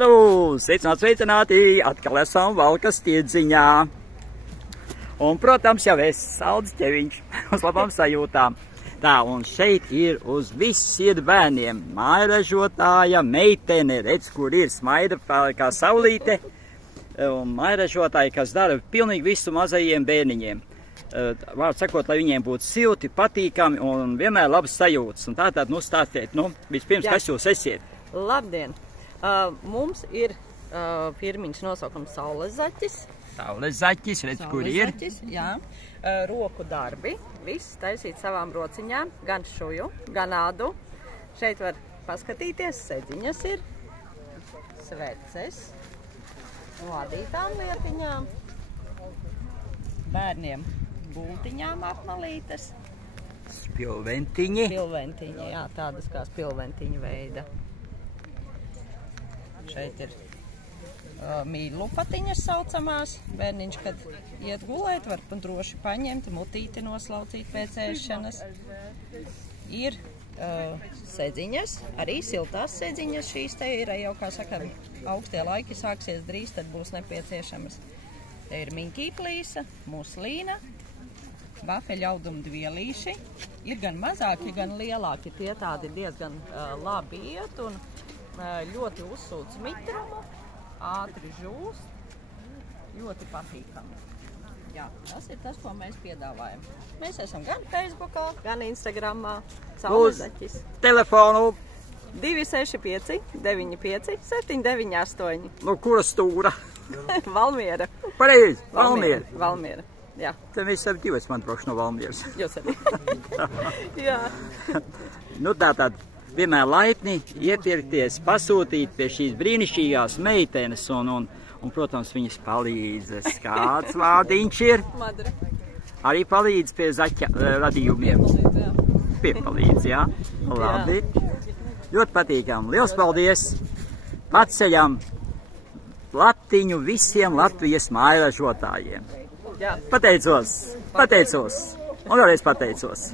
Sveicināti, sveicināti! Atkal esam Valkas tirdziņā. Un, protams, jau es Aldis Ķeviņš uz labām sajūtām. Tā, un šeit ir uz viss ir bērniem. Mājražotāja meitene, redz, kur ir smaida kā saulīte. Un mājražotāji, kas dara pilnīgi visu mazajiem bērniņiem. Vārdu sakot, lai viņiem būtu silti, patīkami un vienmēr labas sajūtas. Un tātad, nu, stāstiet, nu, vispirms, kas jūs esiet? Labdien! Mums ir firmiņas nosaukums Saules zaķis. Saules zaķis, redz, kur ir. Zaķis, jā. Roku darbi, viss taisīt savām rociņām, gan šuju, gan ādu. Šeit var paskatīties, sedziņas ir, sveces, ladītām lietiņām, bērniem bultiņām apmalītes. Spilventiņi. Spilventiņi, jā, tādas kā spilventiņu veida. Šeit ir mīļlupatiņas saucamās. Bērniņš, kad iet gulēt, var droši paņemt, mutīti noslaucīt pēc ēšanas. Ir sedziņas, arī siltās sedziņas. Šīs te ir jau, kā saka, augstie laiki sāksies drīz, tad būs nepieciešamas. Te ir miņķīplīsa, muslīna, vafeļauduma dvielīši. Ir gan mazāki, gan lielāki. Tie tādi diezgan labi iet un ļoti uzsūc mitrumu, ātri žūst, ļoti patīkami. Jā, tas ir tas, ko mēs piedāvājam. Mēs esam gan Facebookā, gan Instagramā. Saules zaķis. Telefonu 265 95 798. No kura stūra? Valmiera. Pareizi, Valmiera. Valmiera, jā. Te mēs ar divi man braukšu no Valmieras. Jūs arī. Jā. Nu tātad. Vienmēr laipni iepirkties, pasūtīt pie šīs brīnišķīgās meitenes un, protams, viņas palīdzes. Kāds vārdiņš ir? Madara. Arī palīdz pie zaķa radījumiem. Piepalīdz, jā? Labi. Ļoti patīkam. Liels paldies. Paceļam latiņu visiem Latvijas mājražotājiem. Pateicos. Un vēlreiz pateicos.